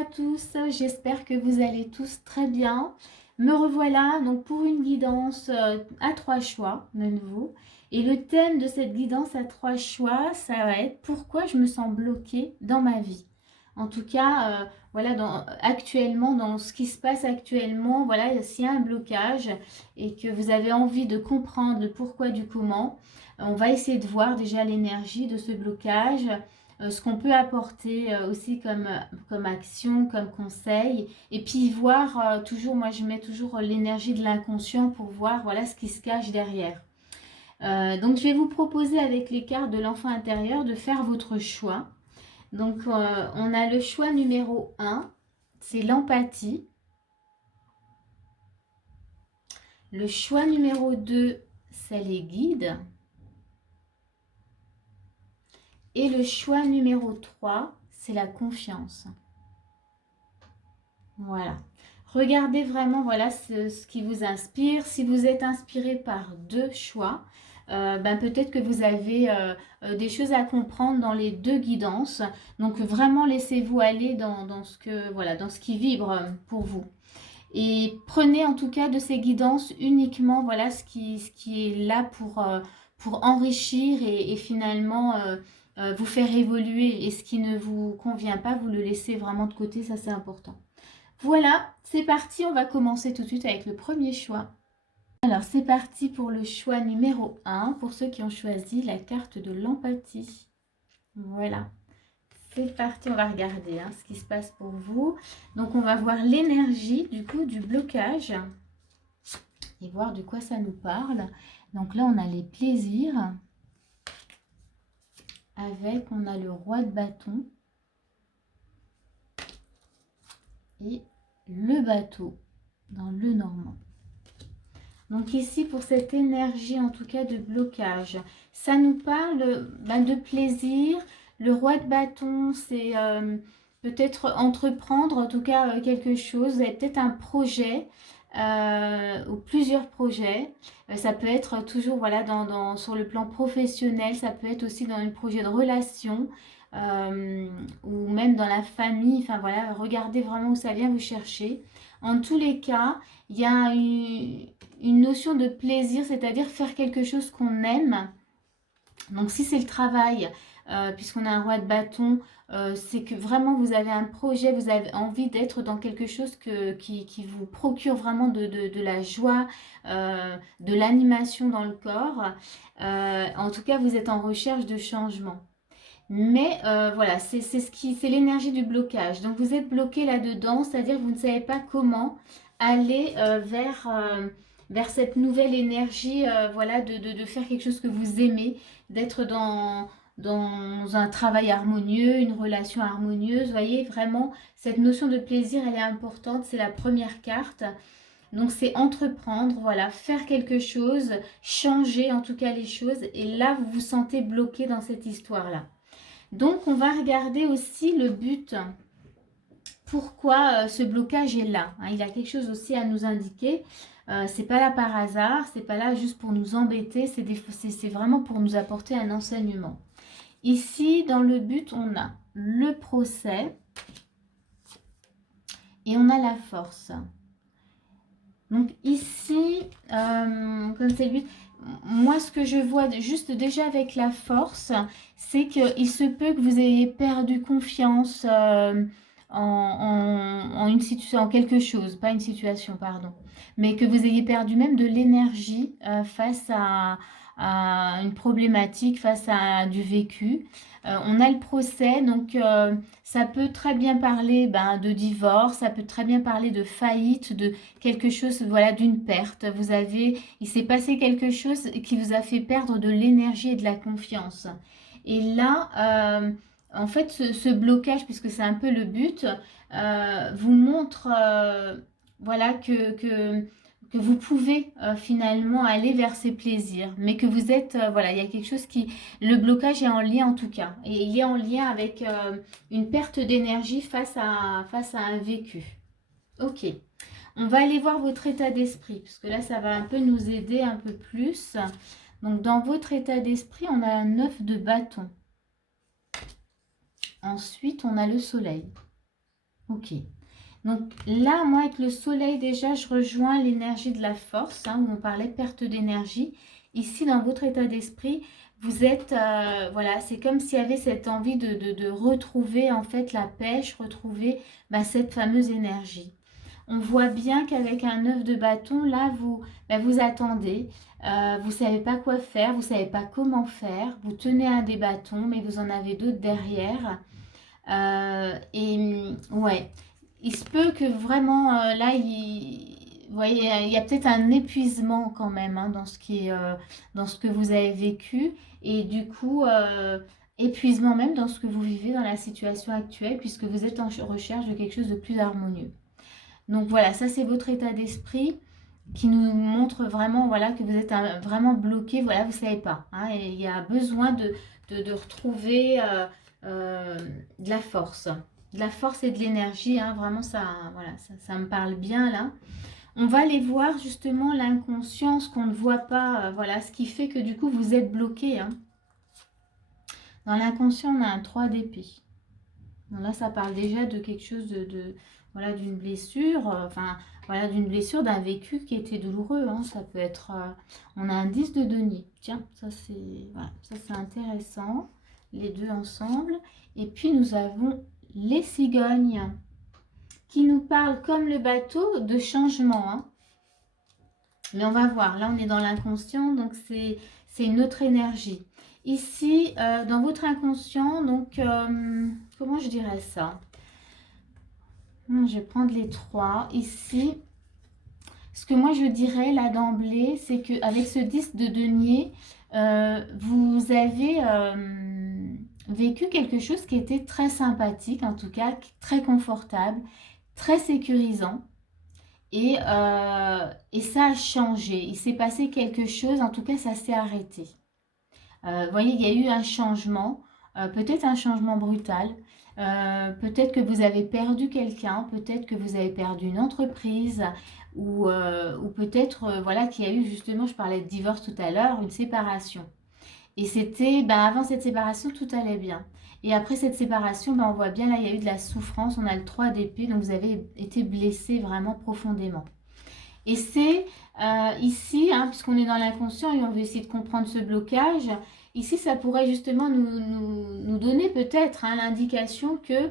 à tous, j'espère que vous allez tous très bien. Me revoilà donc pour une guidance à 3 choix de nouveau. Et le thème de cette guidance à 3 choix, ça va être pourquoi je me sens bloquée dans ma vie. En tout cas, voilà, actuellement, dans ce qui se passe actuellement, voilà, s'il y a un blocage et que vous avez envie de comprendre le pourquoi du comment, on va essayer de voir déjà l'énergie de ce blocage, ce qu'on peut apporter aussi comme action, comme conseil, et puis voir toujours, moi je mets toujours l'énergie de l'inconscient pour voir voilà ce qui se cache derrière. Donc je vais vous proposer avec les cartes de l'enfant intérieur de faire votre choix. Donc on a le choix numéro 1, c'est l'empathie. Le choix numéro 2, c'est les guides. Et le choix numéro 3, c'est la confiance. Voilà. Regardez vraiment voilà, ce qui vous inspire. Si vous êtes inspiré par 2 choix, peut-être que vous avez des choses à comprendre dans les 2 guidances. Donc vraiment laissez-vous aller dans ce qui vibre pour vous. Et prenez en tout cas de ces guidances uniquement voilà, ce qui est là pour enrichir et finalement vous faire évoluer. Et ce qui ne vous convient pas, vous le laissez vraiment de côté, ça c'est important. Voilà, c'est parti, on va commencer tout de suite avec le premier choix. Alors c'est parti pour le choix numéro 1, pour ceux qui ont choisi la carte de l'empathie. Voilà, c'est parti, on va regarder ce qui se passe pour vous. Donc on va voir l'énergie du coup du blocage et voir de quoi ça nous parle. Donc là on a les plaisirs, on a le roi de bâton et le bateau dans le normand. Donc ici, pour cette énergie, en tout cas, de blocage, ça nous parle de plaisir. Le roi de bâton, c'est peut-être entreprendre, en tout cas, quelque chose. Vous avez peut-être un projet ou plusieurs projets. Ça peut être toujours voilà, sur le plan professionnel. Ça peut être aussi dans un projet de relation ou même dans la famille. Enfin voilà, regardez vraiment où ça vient vous chercher. En tous les cas, il y a une notion de plaisir, c'est-à-dire faire quelque chose qu'on aime. Donc si c'est le travail, puisqu'on a un roi de bâton, c'est que vraiment vous avez un projet, vous avez envie d'être dans quelque chose qui vous procure vraiment de la joie, de l'animation dans le corps. En tout cas, vous êtes en recherche de changement. Mais voilà, c'est l'énergie du blocage. Donc vous êtes bloqué là-dedans, c'est-à-dire que vous ne savez pas comment aller vers cette nouvelle énergie, voilà, de faire quelque chose que vous aimez, d'être dans un travail harmonieux, une relation harmonieuse. Vous voyez, vraiment, cette notion de plaisir, elle est importante. C'est la première carte. Donc c'est entreprendre, voilà, faire quelque chose, changer en tout cas les choses. Et là, vous vous sentez bloqué dans cette histoire-là. Donc, on va regarder aussi le but. Pourquoi ce blocage est là. Il a quelque chose aussi à nous indiquer. C'est pas là par hasard, c'est pas là juste pour nous embêter, c'est vraiment pour nous apporter un enseignement. Ici, dans le but, on a le procès et on a la force. Donc ici, comme c'est le but, moi ce que je vois juste déjà avec la force, c'est qu'il se peut que vous ayez perdu confiance en une situation, en quelque chose, pas une situation, pardon, mais que vous ayez perdu même de l'énergie face à une problématique, face à du vécu. On a le procès, donc ça peut très bien parler de divorce, ça peut très bien parler de faillite, de quelque chose, voilà, d'une perte. Il s'est passé quelque chose qui vous a fait perdre de l'énergie et de la confiance. Et là, en fait, ce blocage, puisque c'est un peu le but, vous montre, voilà, que vous pouvez finalement aller vers ces plaisirs, mais que vous êtes, voilà, il y a quelque chose le blocage est en lien en tout cas, et il est en lien avec une perte d'énergie face à un vécu. Ok, on va aller voir votre état d'esprit, parce que là, ça va un peu nous aider un peu plus. Donc, dans votre état d'esprit, on a un 9 de bâton. Ensuite, on a le soleil. Ok. Donc là, moi, avec le soleil, déjà, je rejoins l'énergie de la force, hein, où on parlait perte d'énergie. Ici, dans votre état d'esprit, vous êtes, voilà, c'est comme s'il y avait cette envie de retrouver, en fait, la pêche, retrouver cette fameuse énergie. On voit bien qu'avec un œuf de bâton, là, vous attendez, vous ne savez pas quoi faire, vous ne savez pas comment faire, vous tenez un des bâtons, mais vous en avez d'autres derrière. Ouais, il se peut que vraiment, là, vous voyez, il y a peut-être un épuisement quand même, hein, dans ce qui est, dans ce que vous avez vécu, et du coup, épuisement même dans ce que vous vivez dans la situation actuelle, puisque vous êtes en recherche de quelque chose de plus harmonieux. Donc voilà, ça c'est votre état d'esprit qui nous montre vraiment, voilà, que vous êtes vraiment bloqué, voilà, vous ne savez pas, hein, et il y a besoin de retrouver de la force et de l'énergie, hein, vraiment ça, voilà, ça me parle bien là. On va aller voir justement l'inconscient, ce qu'on ne voit pas, voilà, ce qui fait que du coup vous êtes bloqué, hein. Dans l'inconscient, on a un 3 d'épée. Là, ça parle déjà de quelque chose voilà, d'une blessure, enfin, voilà, d'une blessure, d'un vécu qui était douloureux, hein. Ça peut être, on a un 10 de denier. Tiens, ça c'est, voilà, ça c'est intéressant, les deux ensemble. Et puis nous avons les cigognes qui nous parlent comme le bateau de changement, hein. Mais on va voir, là on est dans l'inconscient, donc c'est une autre énergie. Ici, dans votre inconscient, donc, comment je dirais ça? Je vais prendre les trois. Ici, ce que moi je dirais là d'emblée, c'est qu'avec ce 10 de denier, vous avez vécu quelque chose qui était très sympathique, en tout cas très confortable, très sécurisant. Et ça a changé. Il s'est passé quelque chose, en tout cas ça s'est arrêté. Vous voyez, il y a eu un changement, peut-être un changement brutal. Peut-être que vous avez perdu quelqu'un, peut-être que vous avez perdu une entreprise, ou peut-être voilà, qu'il y a eu justement, je parlais de divorce tout à l'heure, une séparation. Et c'était, avant cette séparation, tout allait bien. Et après cette séparation, on voit bien là, il y a eu de la souffrance, on a le 3 d'épée, donc vous avez été blessé vraiment profondément. Et c'est ici, hein, puisqu'on est dans l'inconscient et on veut essayer de comprendre ce blocage, ici ça pourrait justement nous donner peut-être, hein, l'indication que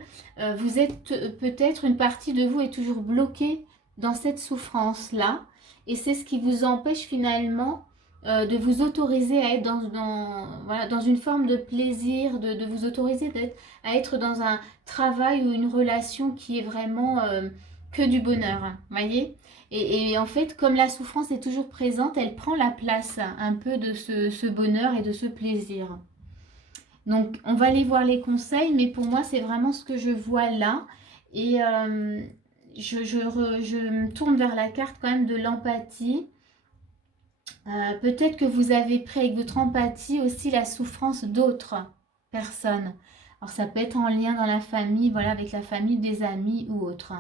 vous êtes peut-être, une partie de vous est toujours bloquée dans cette souffrance-là. Et c'est ce qui vous empêche finalement de vous autoriser à être voilà, dans une forme de plaisir, de vous autoriser à être dans un travail ou une relation qui est vraiment que du bonheur, hein, voyez. Et en fait, comme la souffrance est toujours présente, elle prend la place un peu de ce bonheur et de ce plaisir. Donc, on va aller voir les conseils, mais pour moi, c'est vraiment ce que je vois là. Et je me tourne vers la carte quand même de l'empathie. Peut-être que vous avez pris avec votre empathie aussi la souffrance d'autres personnes. Alors, ça peut être en lien dans la famille, voilà, avec la famille, des amis ou autres.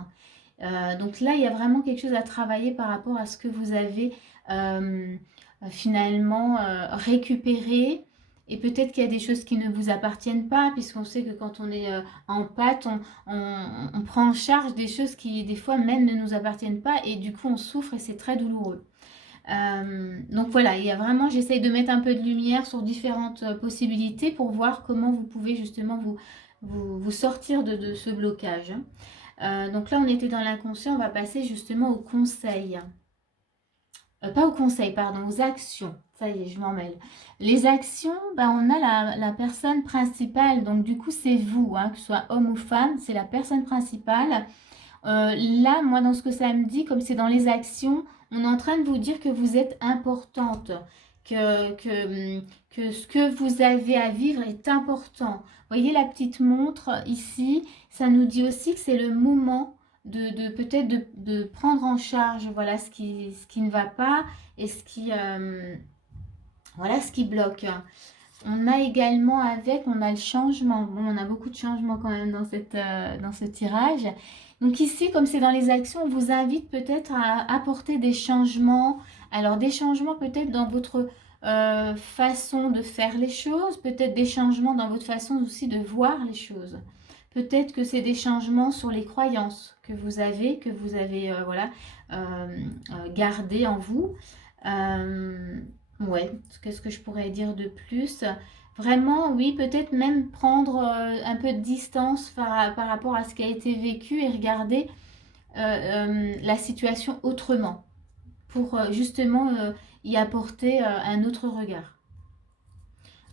Donc là, il y a vraiment quelque chose à travailler par rapport à ce que vous avez finalement récupéré. Et peut-être qu'il y a des choses qui ne vous appartiennent pas, puisqu'on sait que quand on est en pâte, on prend en charge des choses qui, des fois, même ne nous appartiennent pas. Et du coup, on souffre et c'est très douloureux. Donc voilà, il y a vraiment, j'essaye de mettre un peu de lumière sur différentes possibilités pour voir comment vous pouvez justement vous sortir de ce blocage. Donc là, on était dans l'inconscient, on va passer justement au conseil. Pas au conseil, pardon, aux actions. Ça y est, je m'en mêle. Les actions, on a la personne principale, donc du coup, c'est vous, hein, que ce soit homme ou femme, c'est la personne principale. Là, moi, dans ce que ça me dit, comme c'est dans les actions, on est en train de vous dire que vous êtes importante, que ce que vous avez à vivre est important. Voyez la petite montre ici, ça nous dit aussi que c'est le moment peut-être de prendre en charge, voilà, ce qui ne va pas et voilà, ce qui bloque. On a également on a le changement. Bon, on a beaucoup de changements quand même dans ce tirage. Donc ici, comme c'est dans les actions, on vous invite peut-être à apporter des changements. Alors des changements peut-être dans votre façon de faire les choses, peut-être des changements dans votre façon aussi de voir les choses. Peut-être que c'est des changements sur les croyances que vous avez voilà, gardées en vous. Ouais, qu'est-ce que je pourrais dire de plus? Vraiment, oui, peut-être même prendre un peu de distance par rapport à ce qui a été vécu et regarder la situation autrement pour justement y apporter un autre regard.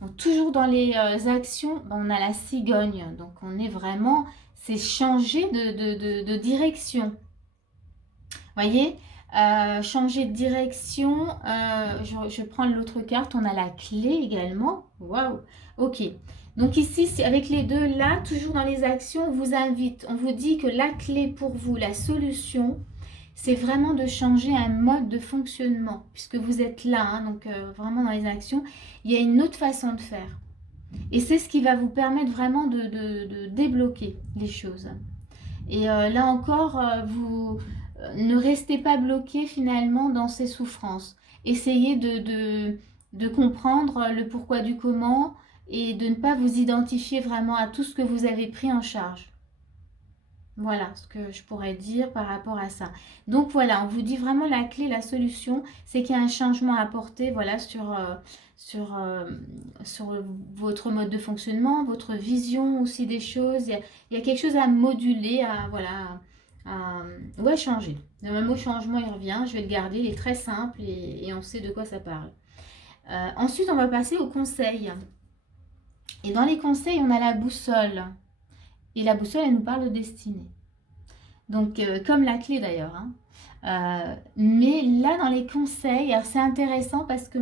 Donc, toujours dans les actions, on a la cigogne. Donc on est vraiment, c'est changer de direction. Voyez, changer de direction. Je prends l'autre carte, on a la clé également. Waouh, ok. Donc ici, avec les deux là, toujours dans les actions, on vous invite, on vous dit que la clé pour vous, la solution, c'est vraiment de changer un mode de fonctionnement, puisque vous êtes là, hein, donc vraiment dans les actions, il y a une autre façon de faire. Et c'est ce qui va vous permettre vraiment de débloquer les choses. Et là encore, vous ne restez pas bloqué finalement dans ces souffrances. Essayez de comprendre le pourquoi du comment et de ne pas vous identifier vraiment à tout ce que vous avez pris en charge. Voilà ce que je pourrais dire par rapport à ça. Donc voilà, on vous dit vraiment la clé, la solution, c'est qu'il y a un changement à apporter voilà, sur votre mode de fonctionnement, votre vision aussi des choses. Il y a quelque chose à moduler, voilà, ouais, changer. Le mot changement, il revient, je vais le garder, il est très simple et on sait de quoi ça parle. Ensuite, on va passer aux conseils. Et dans les conseils, on a la boussole. Et la boussole, elle nous parle de destinée. Donc, comme la clé d'ailleurs. Hein. Mais là, dans les conseils, c'est intéressant parce que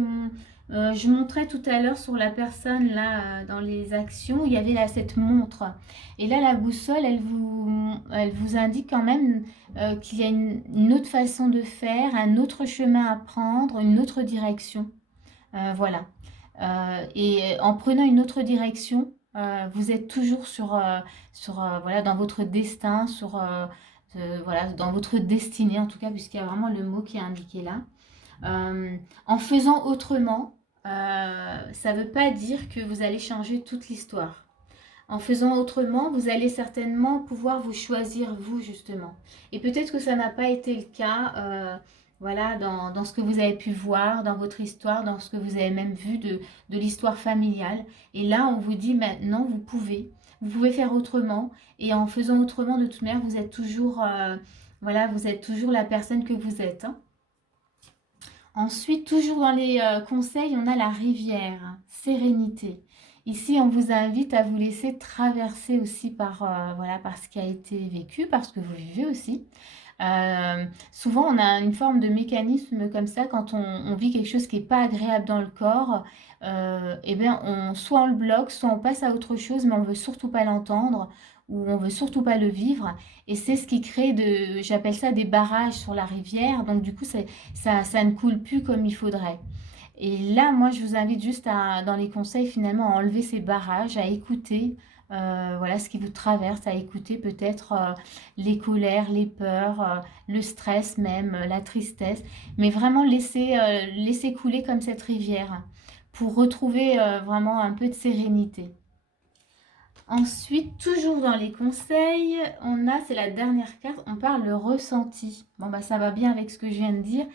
je montrais tout à l'heure sur la personne, là, dans les actions, il y avait là, cette montre. Et là, la boussole, elle vous indique quand même qu'il y a une autre façon de faire, un autre chemin à prendre, une autre direction. Voilà. Et en prenant une autre direction, vous êtes toujours voilà, dans votre destin, voilà, dans votre destinée en tout cas, puisqu'il y a vraiment le mot qui est indiqué là. En faisant autrement, ça ne veut pas dire que vous allez changer toute l'histoire. En faisant autrement, vous allez certainement pouvoir vous choisir vous justement. Et peut-être que ça n'a pas été le cas voilà, dans ce que vous avez pu voir, dans votre histoire, dans ce que vous avez même vu de l'histoire familiale. Et là, on vous dit maintenant, vous pouvez faire autrement. Et en faisant autrement, de toute manière, vous êtes toujours, voilà, vous êtes toujours la personne que vous êtes. Hein. Ensuite, toujours dans les conseils, on a la rivière, sérénité. Ici, on vous invite à vous laisser traverser aussi voilà, par ce qui a été vécu, par ce que vous vivez aussi. Souvent, on a une forme de mécanisme comme ça quand on vit quelque chose qui n'est pas agréable dans le corps. Eh bien, soit on le bloque, soit on passe à autre chose, mais on ne veut surtout pas l'entendre ou on veut surtout pas le vivre. Et c'est ce qui crée j'appelle ça des barrages sur la rivière. Donc du coup, ça ne coule plus comme il faudrait. Et là, moi, je vous invite juste dans les conseils, finalement, à enlever ces barrages, à écouter voilà, ce qui vous traverse, à écouter peut-être les colères, les peurs, le stress même, la tristesse. Mais vraiment laisser couler comme cette rivière pour retrouver vraiment un peu de sérénité. Ensuite, toujours dans les conseils, c'est la dernière carte, on parle le ressenti. Bon, bah ça va bien avec ce que je viens de dire.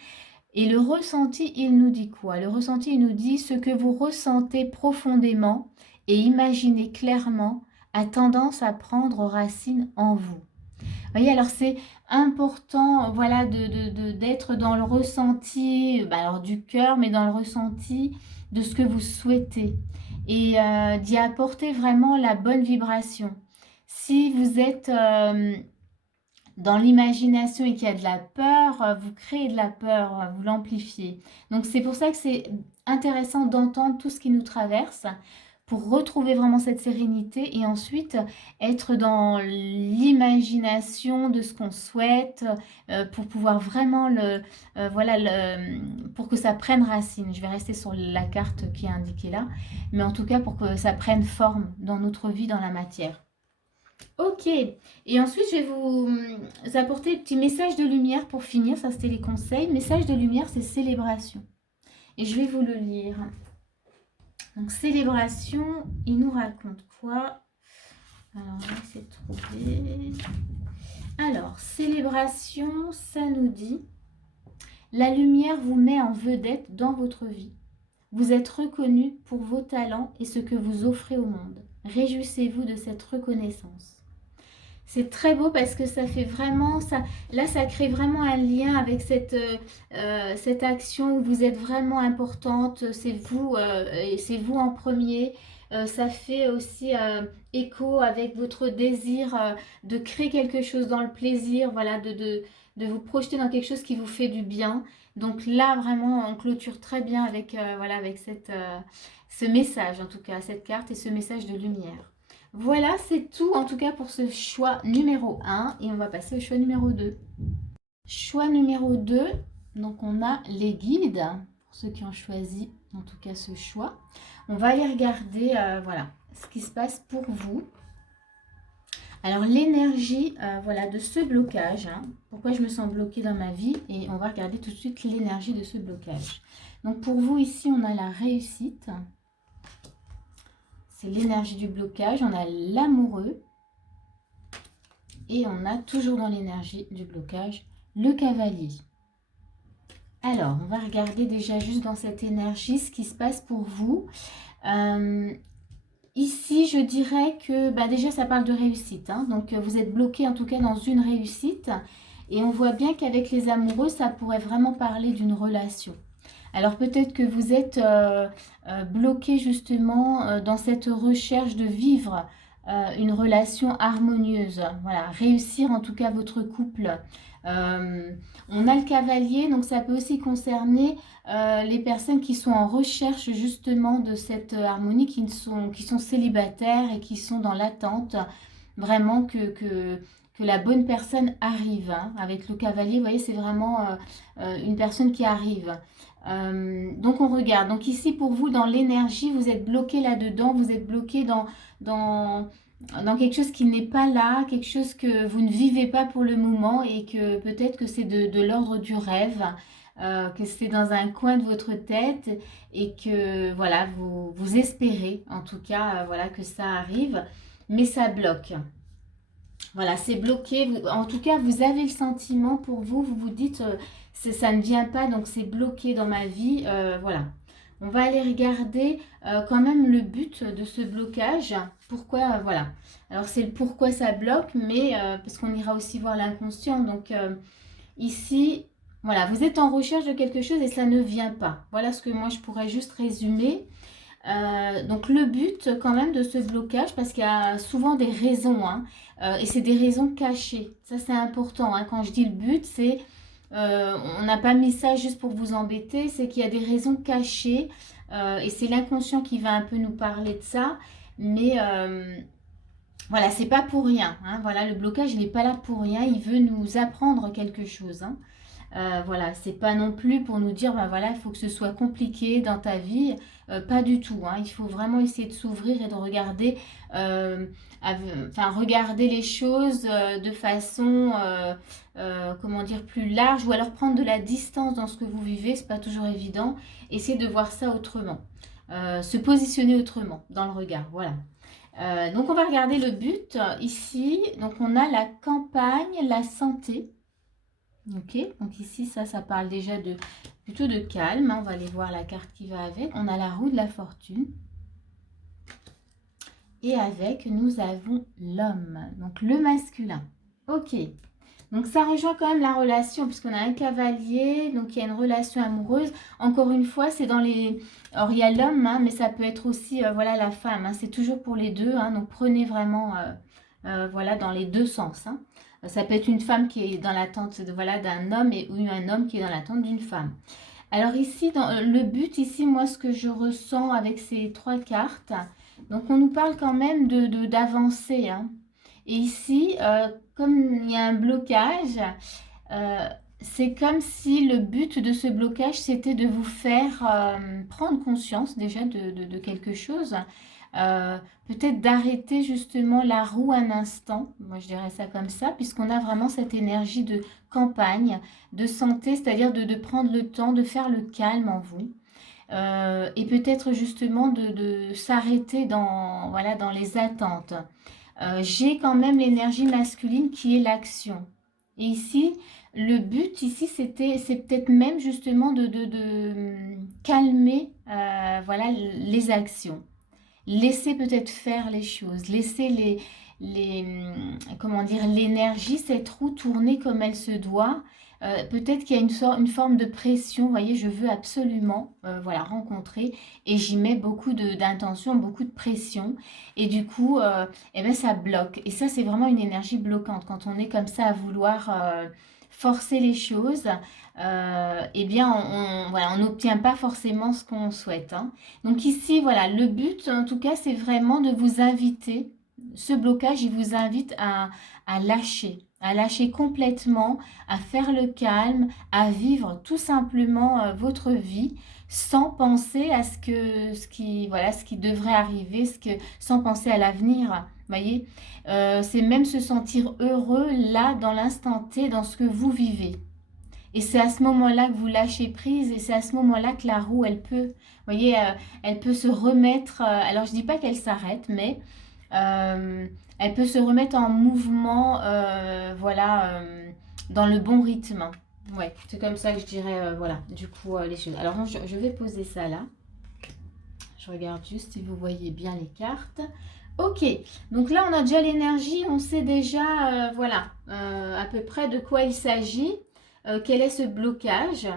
Et le ressenti, il nous dit quoi? Le ressenti, il nous dit ce que vous ressentez profondément et imaginez clairement a tendance à prendre racine en vous. Vous voyez, alors c'est important, voilà, d'être dans le ressenti, alors du cœur, mais dans le ressenti de ce que vous souhaitez et d'y apporter vraiment la bonne vibration. Si vous êtes dans l'imagination et qu'il y a de la peur, vous créez de la peur, vous l'amplifiez. Donc c'est pour ça que c'est intéressant d'entendre tout ce qui nous traverse pour retrouver vraiment cette sérénité et ensuite être dans l'imagination de ce qu'on souhaite pour pouvoir vraiment pour que ça prenne racine. Je vais rester sur la carte qui est indiquée là, mais en tout cas pour que ça prenne forme dans notre vie, dans la matière. Ok, et ensuite je vais vous apporter un petit message de lumière pour finir, ça c'était les conseils. Message de lumière, c'est célébration. Et je vais vous le lire. Donc célébration, il nous raconte quoi? Alors, on va essayer de trouver. Alors, célébration, ça nous dit, la lumière vous met en vedette dans votre vie. Vous êtes reconnu pour vos talents et ce que vous offrez au monde. Réjouissez-vous de cette reconnaissance. C'est très beau parce que ça fait vraiment, ça crée vraiment un lien avec cette action où vous êtes vraiment importante, c'est vous en premier. Ça fait aussi écho avec votre désir de créer quelque chose dans le plaisir, voilà, de vous projeter dans quelque chose qui vous fait du bien. Donc là, vraiment, on clôture très bien avec, voilà, avec ce message, en tout cas, cette carte et ce message de lumière. Voilà, c'est tout en tout cas pour ce choix numéro 1 et on va passer au choix numéro 2. Choix numéro 2, donc on a les guides, pour ceux qui ont choisi en tout cas ce choix. On va aller regarder voilà, ce qui se passe pour vous. Alors l'énergie voilà, de ce blocage, pourquoi je me sens bloquée dans ma vie et on va regarder tout de suite l'énergie de ce blocage. Donc pour vous ici on a la réussite. C'est l'énergie du blocage. On a l'amoureux. Et on a toujours dans l'énergie du blocage le cavalier. Alors, on va regarder déjà juste dans cette énergie ce qui se passe pour vous. Ici, je dirais que déjà, ça parle de réussite. Donc, vous êtes bloqué en tout cas dans une réussite. Et on voit bien qu'avec les amoureux, ça pourrait vraiment parler d'une relation. Alors peut-être que vous êtes bloqué justement dans cette recherche de vivre une relation harmonieuse. Voilà, réussir en tout cas votre couple. On a le cavalier, donc ça peut aussi concerner les personnes qui sont en recherche justement de cette harmonie, qui sont célibataires et qui sont dans l'attente vraiment que la bonne personne arrive. Avec le cavalier, vous voyez, c'est vraiment une personne qui arrive. Donc on regarde. Donc ici pour vous dans l'énergie, vous êtes bloqué là-dedans, vous êtes bloqué dans quelque chose qui n'est pas là, quelque chose que vous ne vivez pas pour le moment et que peut-être que c'est de l'ordre du rêve, que c'est dans un coin de votre tête et que voilà, vous espérez en tout cas voilà, que ça arrive, mais ça bloque. Voilà, c'est bloqué. En tout cas, vous avez le sentiment pour vous, vous vous dites, ça ne vient pas, donc c'est bloqué dans ma vie. Voilà. On va aller regarder quand même le but de ce blocage. Pourquoi, voilà. Alors, c'est le pourquoi ça bloque, mais parce qu'on ira aussi voir l'inconscient. Donc, ici, voilà, vous êtes en recherche de quelque chose et ça ne vient pas. Voilà ce que moi, je pourrais juste résumer. Donc le but quand même de ce blocage, parce qu'il y a souvent des raisons, et c'est des raisons cachées. Ça c'est important, quand je dis le but, c'est on n'a pas mis ça juste pour vous embêter, c'est qu'il y a des raisons cachées, et c'est l'inconscient qui va un peu nous parler de ça, mais voilà, c'est pas pour rien. Voilà, le blocage il n'est pas là pour rien, il veut nous apprendre quelque chose. Voilà, c'est pas non plus pour nous dire, voilà, il faut que ce soit compliqué dans ta vie. Pas du tout. Il faut vraiment essayer de s'ouvrir et de regarder, regarder les choses de façon, comment dire, plus large ou alors prendre de la distance dans ce que vous vivez. C'est pas toujours évident. Essayez de voir ça autrement. Se positionner autrement dans le regard. Voilà. Donc on va regarder le but ici. Donc on a la campagne, la santé. Ok, donc ici, ça parle déjà plutôt de calme. On va aller voir la carte qui va avec. On a la roue de la fortune. Et avec, nous avons l'homme, donc le masculin. Ok, donc ça rejoint quand même la relation, puisqu'on a un cavalier, donc il y a une relation amoureuse. Encore une fois, c'est dans les... Alors, il y a l'homme, mais ça peut être aussi, voilà, la femme. C'est toujours pour les deux, donc prenez vraiment, voilà, dans les deux sens. Ça peut être une femme qui est dans l'attente voilà, d'un homme ou un homme qui est dans l'attente d'une femme. Alors ici, dans le but, ici, moi, ce que je ressens avec ces trois cartes, donc on nous parle quand même d'avancer. Et ici, comme il y a un blocage, c'est comme si le but de ce blocage, c'était de vous faire prendre conscience déjà de quelque chose. Peut-être d'arrêter justement la roue un instant, moi je dirais ça comme ça, puisqu'on a vraiment cette énergie de campagne, de santé, c'est-à-dire de prendre le temps, de faire le calme en vous. Et peut-être justement de s'arrêter voilà, dans les attentes. j'ai quand même l'énergie masculine qui est l'action. Et ici, le but, ici, c'est peut-être même justement de calmer voilà, les actions. Laisser peut-être faire les choses, laisser comment dire, l'énergie, cette roue tourner comme elle se doit. Peut-être qu'il y a une forme de pression, vous voyez, je veux absolument voilà, rencontrer et j'y mets beaucoup d'intention, beaucoup de pression et du coup, eh ben, ça bloque. Et ça, c'est vraiment une énergie bloquante quand on est comme ça à vouloir forcer les choses. Eh bien, voilà, on n'obtient pas forcément ce qu'on souhaite, hein. Donc ici, voilà, le but, en tout cas, c'est vraiment de vous inviter. Ce blocage, il vous invite à lâcher complètement, à faire le calme, à vivre tout simplement votre vie sans penser à voilà, ce qui devrait arriver, sans penser à l'avenir. Voyez, c'est même se sentir heureux là, dans l'instant T, dans ce que vous vivez. Et c'est à ce moment-là que vous lâchez prise et c'est à ce moment-là que la roue, vous voyez, elle peut se remettre, alors je dis pas qu'elle s'arrête, mais euh, elle peut se remettre en mouvement, voilà, dans le bon rythme. Ouais, c'est comme ça que je dirais, voilà, du coup, les choses. Alors, je vais poser ça là. Je regarde juste si vous voyez bien les cartes. Ok, donc là, on a déjà l'énergie, on sait déjà, voilà, à peu près de quoi il s'agit. Quel est ce blocage.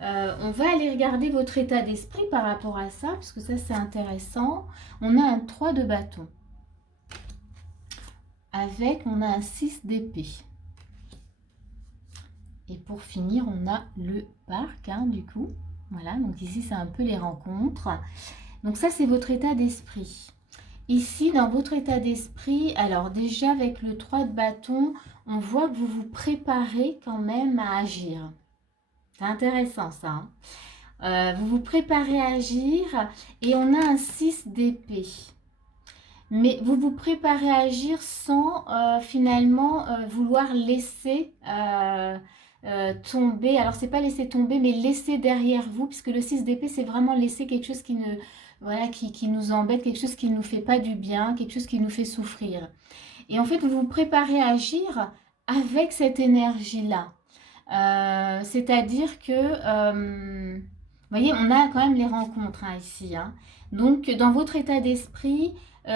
On va aller regarder votre état d'esprit par rapport à ça, parce que ça c'est intéressant. On a un 3 de bâton. On a un 6 d'épée. Et pour finir, on a le parc, hein, du coup. Voilà, donc ici c'est un peu les rencontres. Donc ça c'est votre état d'esprit. Ici, dans votre état d'esprit, alors déjà avec le 3 de bâton, on voit que vous vous préparez quand même à agir. C'est intéressant ça, hein. Vous vous préparez à agir et on a un 6 d'épée. Mais vous vous préparez à agir sans finalement vouloir laisser tomber. Alors, c'est pas laisser tomber, mais laisser derrière vous, puisque le 6 d'épée, c'est vraiment laisser quelque chose qui ne, voilà, qui nous embête, quelque chose qui ne nous fait pas du bien, quelque chose qui nous fait souffrir. Et en fait, vous vous préparez à agir avec cette énergie-là. C'est-à-dire que, vous voyez, on a quand même les rencontres, hein, ici, hein. Donc, dans votre état d'esprit,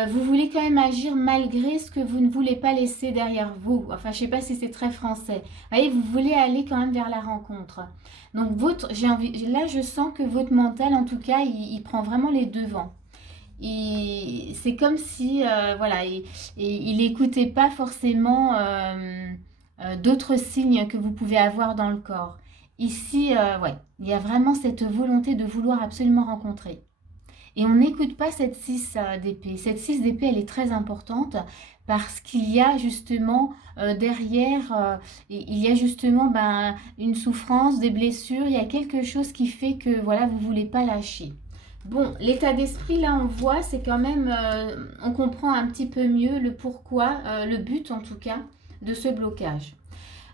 vous voulez quand même agir malgré ce que vous ne voulez pas laisser derrière vous. Enfin, je ne sais pas si c'est très français. Vous voyez, vous voulez aller quand même vers la rencontre. Donc, là, je sens que votre mental, en tout cas, il prend vraiment les devants. C'est comme si, voilà, il n'écoutait pas forcément d'autres signes que vous pouvez avoir dans le corps. Ici, ouais, il y a vraiment cette volonté de vouloir absolument rencontrer. Et on n'écoute pas cette 6 d'épée. Cette 6 d'épée, elle est très importante parce qu'il y a justement derrière, il y a justement une souffrance, des blessures, il y a quelque chose qui fait que voilà, vous ne voulez pas lâcher. Bon, l'état d'esprit, là, on voit, c'est quand même, on comprend un petit peu mieux le pourquoi, le but en tout cas, de ce blocage.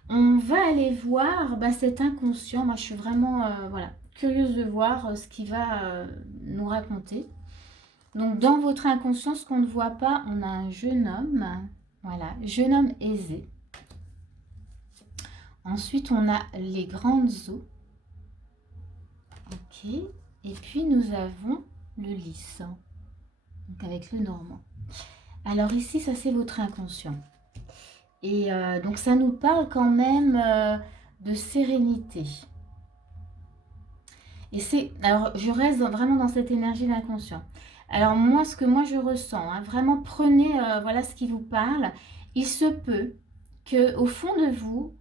On va aller voir cet inconscient. Moi, je suis vraiment voilà, curieuse de voir ce qu'il va nous raconter. Donc, dans votre inconscient, ce qu'on ne voit pas, on a un jeune homme. Voilà, jeune homme aisé. Ensuite, on a les grandes eaux. Ok. Et puis, nous avons le lys. Donc, avec le normand. Alors ici, ça, c'est votre inconscient. Et donc, ça nous parle quand même de sérénité. Et alors je reste vraiment dans cette énergie d'inconscient. Alors moi, ce que moi je ressens, hein, vraiment prenez voilà ce qui vous parle. Il se peut que au fond de vous,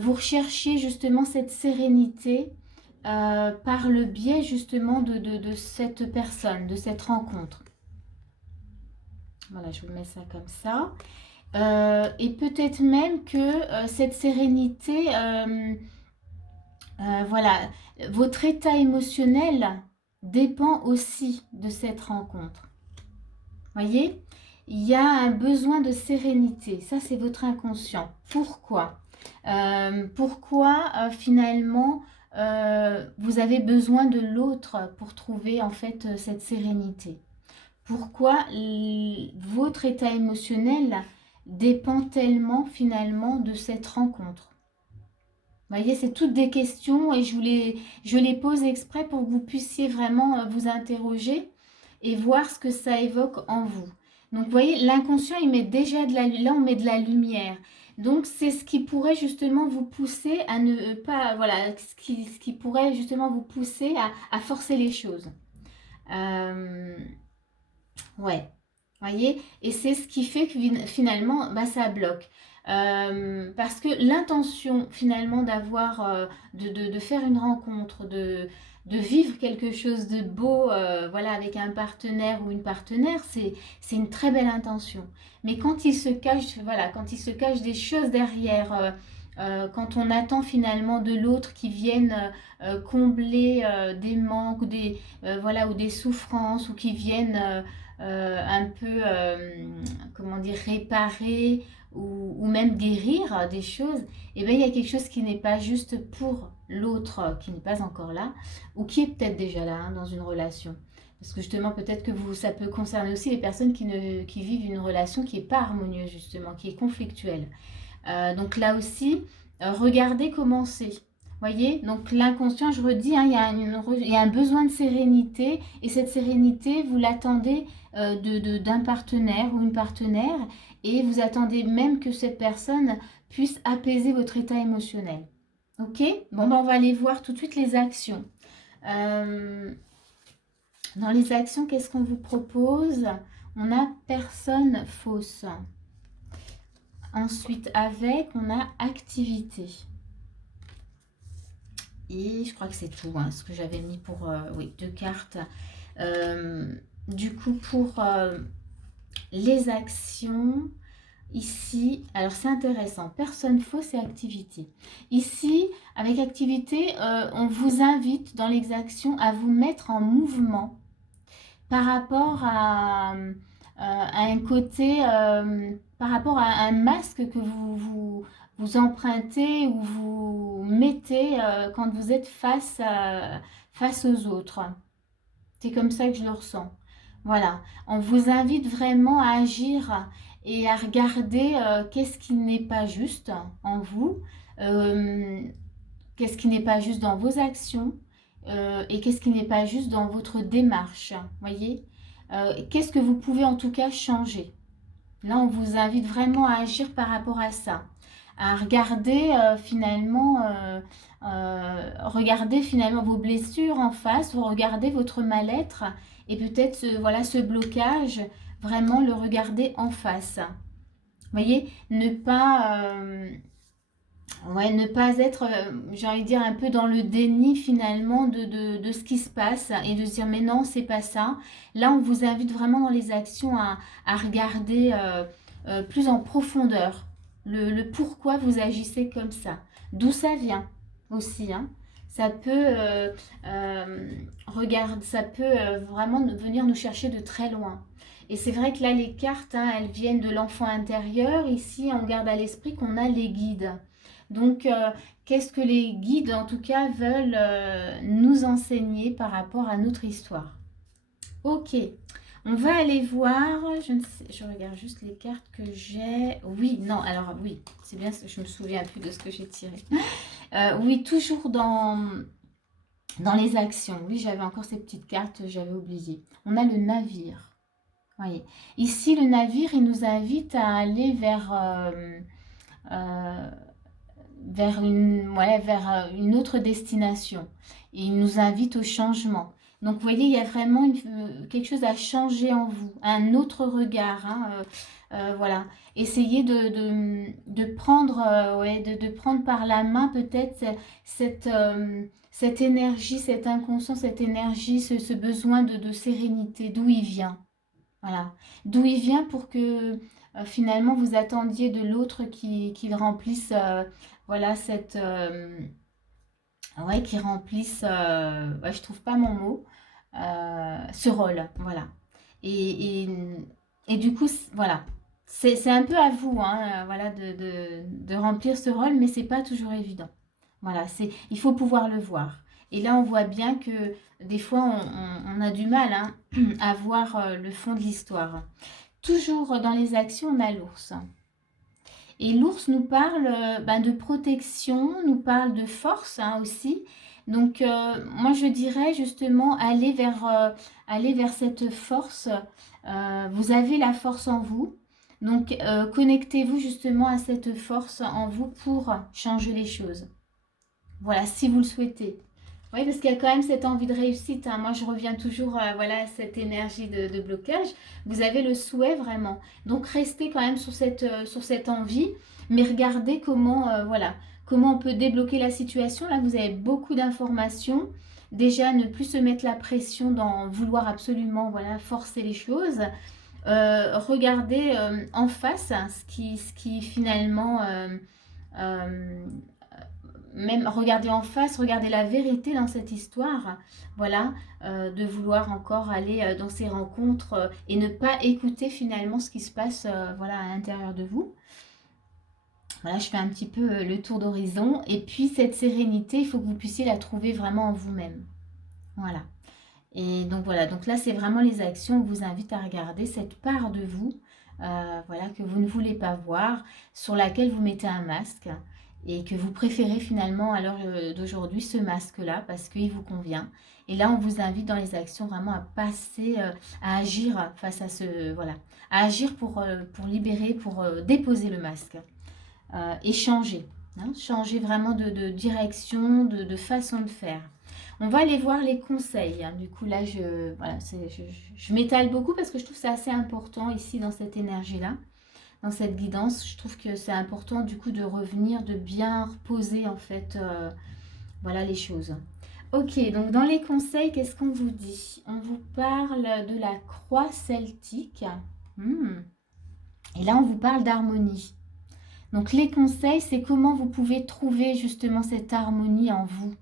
vous recherchiez justement cette sérénité par le biais justement de cette personne, de cette rencontre. Voilà, je vous mets ça comme ça. Et peut-être même que cette sérénité... voilà, votre état émotionnel dépend aussi de cette rencontre. Voyez, il y a un besoin de sérénité. Ça, c'est votre inconscient. Pourquoi finalement vous avez besoin de l'autre pour trouver en fait cette sérénité? pourquoi votre état émotionnel dépend tellement finalement de cette rencontre. Vous voyez, c'est toutes des questions et je les pose exprès pour que vous puissiez vraiment vous interroger et voir ce que ça évoque en vous. Donc, vous voyez, l'inconscient, il met déjà de la... Là, on met de la lumière. Donc, c'est ce qui pourrait justement vous pousser à ne pas... Voilà, ce qui pourrait justement vous pousser à forcer les choses. Ouais, voyez, et c'est ce qui fait que finalement, bah, ça bloque. Parce que l'intention finalement d'avoir, de faire une rencontre, de vivre quelque chose de beau, voilà, avec un partenaire ou une partenaire, c'est une très belle intention. Mais quand il se cache, voilà, quand il se cache des choses derrière, quand on attend finalement de l'autre qui vienne combler des manques, ou voilà, ou des souffrances, ou qui viennent un peu, comment dire, réparer ou même guérir des choses, et bien il y a quelque chose qui n'est pas juste pour l'autre qui n'est pas encore là, ou qui est peut-être déjà là dans une relation. Parce que justement, peut-être que ça peut concerner aussi les personnes qui vivent une relation qui n'est pas harmonieuse, justement, qui est conflictuelle. Donc là aussi, regardez comment c'est. Voyez, donc l'inconscient, je redis, hein, il y a un besoin de sérénité, et cette sérénité, vous l'attendez d'un partenaire ou une partenaire, et vous attendez même que cette personne puisse apaiser votre état émotionnel. Ok? Bon, ben on va aller voir tout de suite les actions. Dans les actions, qu'est-ce qu'on vous propose? On a personne fausse. Ensuite, avec, on a activité. Et je crois que c'est tout, hein, ce que j'avais mis pour, oui, 2 cartes. Du coup, pour les actions, ici, alors c'est intéressant, personne fausse et activité. Ici, avec activité, on vous invite dans les actions à vous mettre en mouvement par rapport à un côté, par rapport à un masque que vous empruntez ou vous mettez quand vous êtes face aux autres. C'est comme ça que je le ressens. Voilà, on vous invite vraiment à agir et à regarder qu'est-ce qui n'est pas juste en vous, qu'est-ce qui n'est pas juste dans vos actions, et qu'est-ce qui n'est pas juste dans votre démarche. Voyez, qu'est-ce que vous pouvez en tout cas changer. Là, on vous invite vraiment à agir par rapport à ça, à regarder regarder finalement vos blessures en face, vous regardez votre mal-être et peut-être voilà, ce blocage, vraiment le regarder en face. Vous voyez, ne pas être, j'ai envie de dire, un peu dans le déni finalement de ce qui se passe et de se dire mais non, c'est pas ça. Là, on vous invite vraiment dans les actions à regarder plus en profondeur le pourquoi vous agissez comme ça. D'où ça vient aussi, hein. Ça peut, ça peut vraiment venir nous chercher de très loin. Et c'est vrai que là, les cartes, hein, elles viennent de l'enfant intérieur. Ici, on garde à l'esprit qu'on a les guides. Donc, qu'est-ce que les guides, en tout cas, veulent nous enseigner par rapport à notre histoire? Ok, on va aller voir. Je regarde juste les cartes que j'ai. Oui, non, alors oui, c'est bien, je me souviens plus de ce que j'ai tiré. Oui, toujours dans les actions. Oui, j'avais encore ces petites cartes, j'avais oublié. On a le navire. Voyez. Ici, le navire, il nous invite à aller vers une autre destination. Et il nous invite au changement. Donc, vous voyez, il y a vraiment quelque chose à changer en vous, un autre regard. Hein, voilà. Essayez de prendre, de prendre par la main peut-être cette énergie, cet inconscient, cette énergie, ce besoin de sérénité, d'où il vient. Voilà. D'où il vient pour que finalement vous attendiez de l'autre qu'il remplisse voilà ouais, qui remplisse ouais, je trouve pas mon mot, ce rôle, voilà. Et du coup voilà, c'est un peu à vous, hein, voilà, de remplir ce rôle, mais c'est pas toujours évident. Voilà, il faut pouvoir le voir. Et là, on voit bien que des fois, on a du mal hein, à voir le fond de l'histoire. Toujours dans les actions, on a l'ours. Et l'ours nous parle de protection, nous parle de force hein, aussi. Donc, moi, je dirais justement aller vers cette force. Vous avez la force en vous. Donc, connectez-vous justement à cette force en vous pour changer les choses. Voilà, si vous le souhaitez. Oui, parce qu'il y a quand même cette envie de réussite. Hein. Moi, je reviens toujours voilà, à cette énergie de blocage. Vous avez le souhait vraiment. Donc, restez quand même sur cette envie, mais regardez comment, voilà, comment on peut débloquer la situation. Là, vous avez beaucoup d'informations. Déjà, ne plus se mettre la pression dans vouloir absolument voilà, forcer les choses. Regardez en face hein, ce qui finalement... même regarder en face, regarder la vérité dans cette histoire, voilà, de vouloir encore aller dans ces rencontres et ne pas écouter finalement ce qui se passe voilà, à l'intérieur de vous. Voilà, je fais un petit peu le tour d'horizon. Et puis cette sérénité, il faut que vous puissiez la trouver vraiment en vous-même. Voilà. Et donc voilà, donc là c'est vraiment les actions. On vous invite à regarder cette part de vous, voilà, que vous ne voulez pas voir, sur laquelle vous mettez un masque et que vous préférez finalement à l'heure d'aujourd'hui ce masque-là parce qu'il vous convient. Et là on vous invite dans les actions vraiment à passer, à agir face à ce, voilà, à agir pour libérer, pour déposer le masque et changer, hein, changer vraiment de direction, de façon de faire. On va aller voir les conseils. Hein. Du coup, là, voilà, je m'étale beaucoup parce que je trouve que c'est assez important ici dans cette énergie-là, dans cette guidance. Je trouve que c'est important du coup de revenir, de bien reposer en fait, voilà les choses. Ok, donc dans les conseils, qu'est-ce qu'on vous dit? On vous parle de la croix celtique. Et là, on vous parle d'harmonie. Donc les conseils, c'est comment vous pouvez trouver justement cette harmonie en vous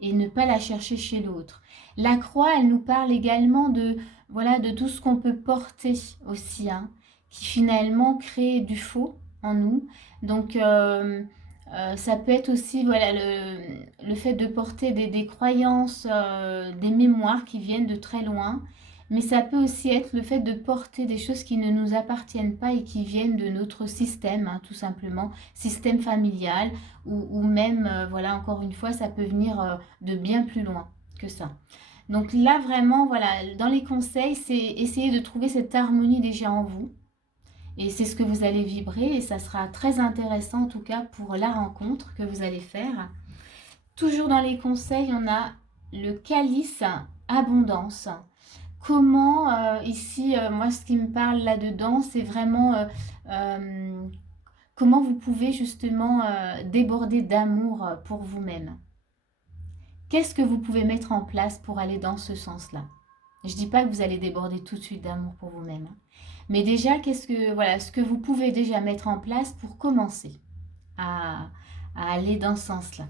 et ne pas la chercher chez l'autre. La croix, elle nous parle également de, voilà, de tout ce qu'on peut porter aussi, hein, qui finalement crée du faux en nous. Donc, ça peut être aussi voilà, le fait de porter des croyances, des mémoires qui viennent de très loin. Mais ça peut aussi être le fait de porter des choses qui ne nous appartiennent pas et qui viennent de notre système, hein, tout simplement, système familial, ou même, voilà, encore une fois, ça peut venir de bien plus loin que ça. Donc là, vraiment, voilà, dans les conseils, c'est essayer de trouver cette harmonie déjà en vous. Et c'est ce que vous allez vibrer et ça sera très intéressant en tout cas pour la rencontre que vous allez faire. Toujours dans les conseils, on a le calice abondance. Comment, ici, moi ce qui me parle là-dedans, c'est vraiment comment vous pouvez justement déborder d'amour pour vous-même. Qu'est-ce que vous pouvez mettre en place pour aller dans ce sens-là? Je ne dis pas que vous allez déborder tout de suite d'amour pour vous-même. Hein. Mais déjà, voilà, ce que vous pouvez déjà mettre en place pour commencer à aller dans ce sens-là.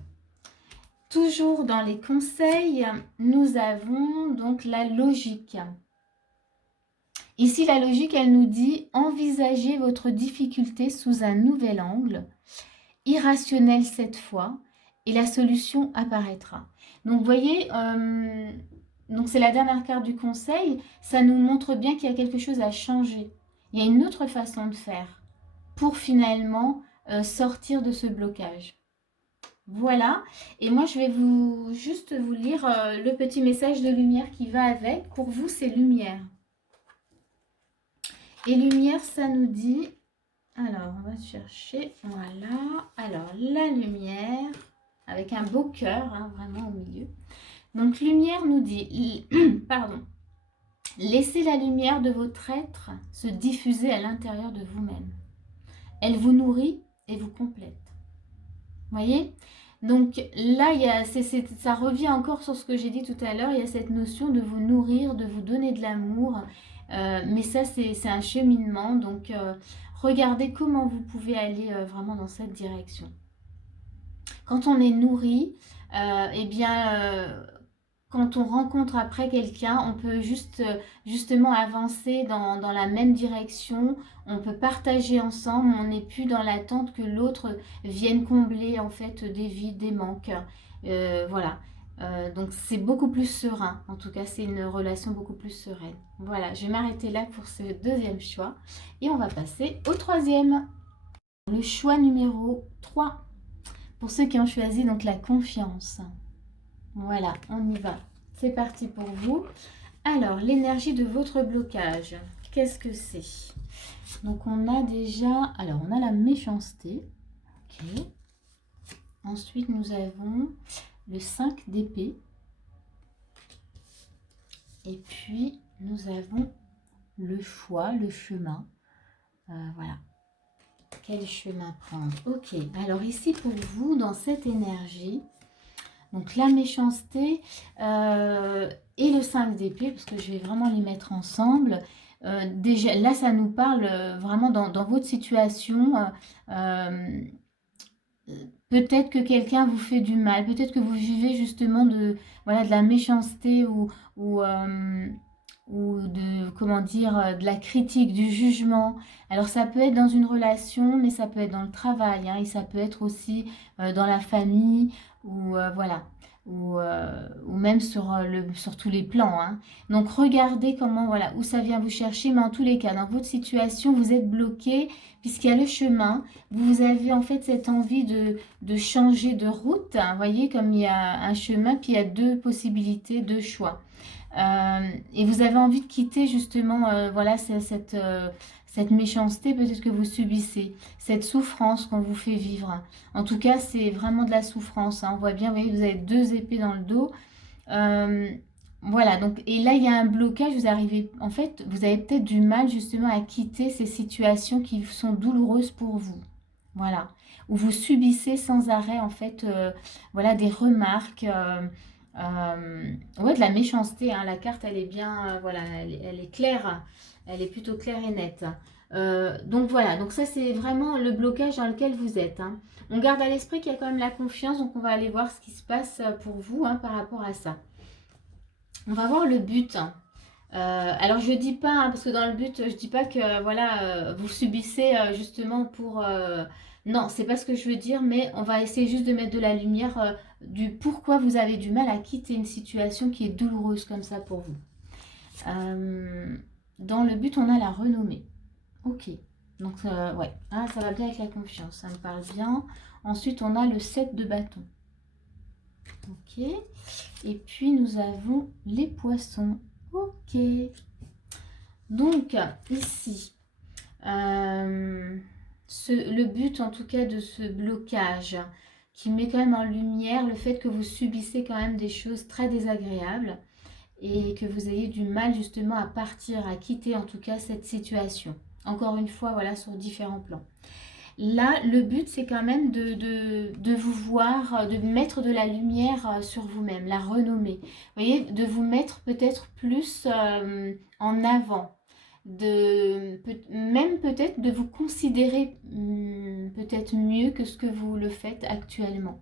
Toujours dans les conseils, nous avons donc la logique. Ici, la logique, elle nous dit « Envisagez votre difficulté sous un nouvel angle, irrationnel cette fois, et la solution apparaîtra. » Donc, vous voyez, donc c'est la dernière carte du conseil, ça nous montre bien qu'il y a quelque chose à changer. Il y a une autre façon de faire pour finalement sortir de ce blocage. Voilà, et moi je vais juste vous lire le petit message de lumière qui va avec. Pour vous, c'est lumière. Et lumière, ça nous dit, alors on va chercher, voilà, alors la lumière, avec un beau cœur, hein, vraiment au milieu. Donc lumière nous dit, pardon, laissez la lumière de votre être se diffuser à l'intérieur de vous-même. Elle vous nourrit et vous complète. Vous voyez? Donc là, ça revient encore sur ce que j'ai dit tout à l'heure, il y a cette notion de vous nourrir, de vous donner de l'amour, mais ça c'est un cheminement, donc regardez comment vous pouvez aller vraiment dans cette direction. Quand on est nourri, eh bien, quand on rencontre après quelqu'un, on peut justement avancer dans la même direction, on peut partager ensemble, on n'est plus dans l'attente que l'autre vienne combler en fait des vides, des manques. Voilà. Donc c'est beaucoup plus serein. En tout cas, c'est une relation beaucoup plus sereine. Voilà, je vais m'arrêter là pour ce deuxième choix. Et on va passer au troisième. Le choix numéro 3. Pour ceux qui ont choisi donc la confiance. Voilà, on y va. C'est parti pour vous. Alors, l'énergie de votre blocage. Qu'est-ce que c'est? Donc on a déjà... Alors, on a la méchanceté. Ok. Ensuite, nous avons le 5 d'épée. Et puis, nous avons le choix, le chemin. Voilà. Quel chemin prendre? Ok. Alors ici, pour vous, dans cette énergie, donc la méchanceté et le 5 d'épée, parce que je vais vraiment les mettre ensemble. Déjà, là, ça nous parle vraiment dans votre situation. Peut-être que quelqu'un vous fait du mal, peut-être que vous vivez justement voilà, de la méchanceté ou de, comment dire, de la critique, du jugement. Alors ça peut être dans une relation, mais ça peut être dans le travail, hein, et ça peut être aussi dans la famille, ou voilà, ou même sur tous les plans, hein. Donc regardez comment, voilà, où ça vient vous chercher, mais en tous les cas, dans votre situation, vous êtes bloqué, puisqu'il y a le chemin, vous avez en fait cette envie de changer de route, hein, vous voyez, comme il y a un chemin, puis il y a deux possibilités, deux choix. Et vous avez envie de quitter justement voilà, cette méchanceté peut-être que vous subissez, cette souffrance qu'on vous fait vivre. En tout cas, c'est vraiment de la souffrance, hein. On voit bien, vous voyez, vous avez deux épées dans le dos. Voilà, donc, et là, il y a un blocage, vous arrivez, en fait, vous avez peut-être du mal justement à quitter ces situations qui sont douloureuses pour vous. Voilà, où vous subissez sans arrêt, en fait, voilà, des remarques, ouais, de la méchanceté, hein. La carte, elle est bien, voilà, elle est claire, elle est plutôt claire et nette. Donc voilà, donc ça c'est vraiment le blocage dans lequel vous êtes, hein. On garde à l'esprit qu'il y a quand même la confiance, donc on va aller voir ce qui se passe pour vous, hein, par rapport à ça. On va voir le but. Alors je dis pas, hein, parce que dans le but, je dis pas que voilà, vous subissez justement pour... non, c'est pas ce que je veux dire, mais on va essayer juste de mettre de la lumière du pourquoi vous avez du mal à quitter une situation qui est douloureuse comme ça pour vous. Dans le but, on a la renommée. Ok, donc ouais, ah, ça va bien avec la confiance, ça me parle bien. Ensuite, on a le 7 de bâton. Ok, et puis nous avons les poissons. Ok, donc ici, le but en tout cas de ce blocage qui met quand même en lumière le fait que vous subissez quand même des choses très désagréables et que vous ayez du mal justement à partir, à quitter en tout cas cette situation. Encore une fois, voilà, sur différents plans. Là, le but, c'est quand même de vous voir, de mettre de la lumière sur vous-même, la renommer. Vous voyez, de vous mettre peut-être plus en avant. Même peut-être de vous considérer peut-être mieux que ce que vous le faites actuellement.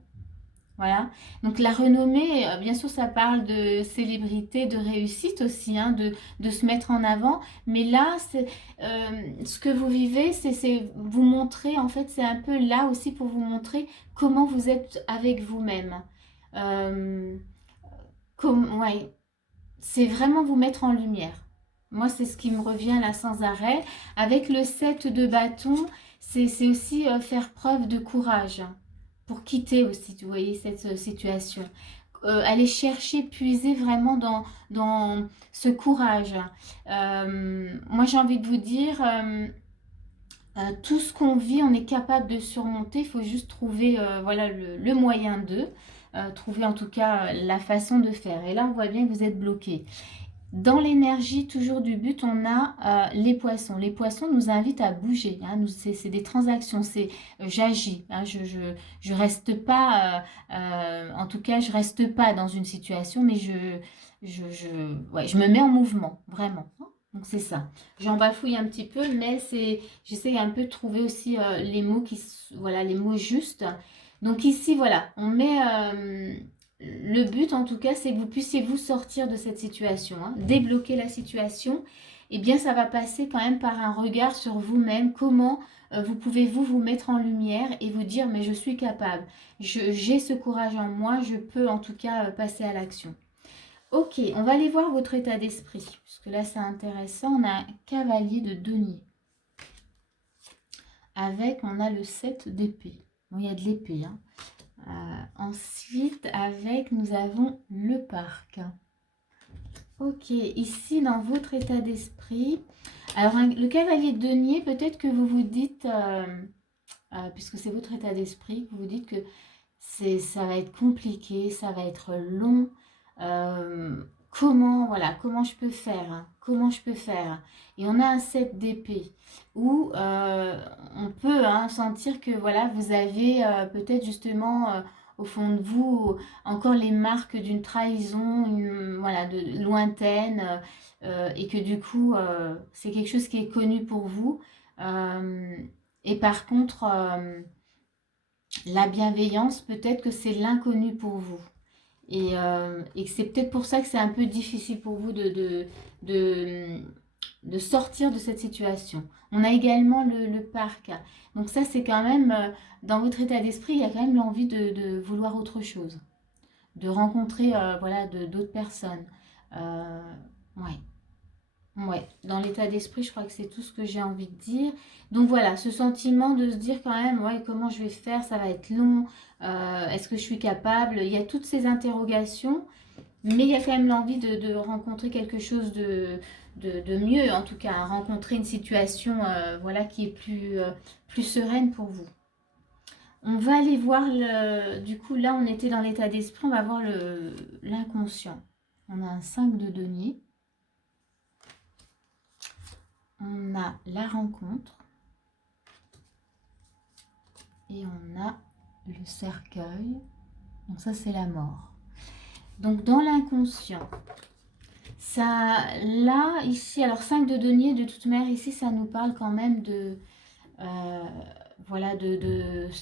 Voilà, donc la renommée, bien sûr, ça parle de célébrité, de réussite aussi, hein, de se mettre en avant. Mais là, ce que vous vivez, c'est vous montrer, en fait, c'est un peu là aussi pour vous montrer comment vous êtes avec vous-même. Ouais, c'est vraiment vous mettre en lumière. Moi, c'est ce qui me revient là sans arrêt. Avec le 7 de bâton, c'est aussi faire preuve de courage pour quitter aussi, vous voyez, cette situation. Aller chercher, puiser vraiment dans ce courage. Moi, j'ai envie de vous dire, tout ce qu'on vit, on est capable de surmonter. Il faut juste trouver voilà, le moyen de, trouver en tout cas la façon de faire. Et là, on voit bien que vous êtes bloqué. Dans l'énergie toujours du but, on a les poissons. Les poissons nous invitent à bouger, hein. C'est des transactions, c'est j'agis, hein. Je reste pas, en tout cas, je reste pas dans une situation, mais ouais, je me mets en mouvement, vraiment. Donc c'est ça. J'en bafouille un petit peu, mais j'essaie un peu de trouver aussi les mots voilà, les mots justes. Donc ici, voilà, on met... le but, en tout cas, c'est que vous puissiez vous sortir de cette situation, hein, débloquer la situation eh bien ça va passer quand même par un regard sur vous-même, comment vous pouvez vous mettre en lumière et vous dire mais je suis capable, j'ai ce courage en moi, je peux en tout cas passer à l'action. Ok, on va aller voir votre état d'esprit, puisque là c'est intéressant, on a un cavalier de denier. Avec, on a le 7 d'épée. Bon, il y a de l'épée. Hein. Ensuite, avec, nous avons le parc. Ok, ici, dans votre état d'esprit, alors le cavalier de denier, peut-être que vous vous dites, puisque c'est votre état d'esprit, vous vous dites que ça va être compliqué, ça va être long. Comment je peux faire, hein, comment je peux faire. Et on a un 7 d'épée où on peut sentir que voilà, vous avez peut-être justement au fond de vous encore les marques d'une trahison, voilà, de lointaine, et que du coup c'est quelque chose qui est connu pour vous. Et par contre, la bienveillance, peut-être que c'est l'inconnu pour vous. Et que c'est peut-être pour ça que c'est un peu difficile pour vous de, de sortir de cette situation. On a également le parc. Donc ça, c'est quand même, dans votre état d'esprit, il y a quand même l'envie de vouloir autre chose. De rencontrer voilà, d'autres personnes. Ouais. Ouais, dans l'état d'esprit, je crois que c'est tout ce que j'ai envie de dire. Donc voilà, ce sentiment de se dire quand même, ouais, comment je vais faire, ça va être long, est-ce que je suis capable? Il y a toutes ces interrogations, mais il y a quand même l'envie de rencontrer quelque chose de mieux, en tout cas, hein, rencontrer une situation voilà, qui est plus sereine pour vous. On va aller voir, du coup, là, on était dans l'état d'esprit, on va voir l'inconscient. On a un 5 de denier. On a la rencontre et on a le cercueil. Donc ça, c'est la mort. Donc dans l'inconscient, ça, là, ici, alors 5 de denier, de toute manière, ici, ça nous parle quand même voilà,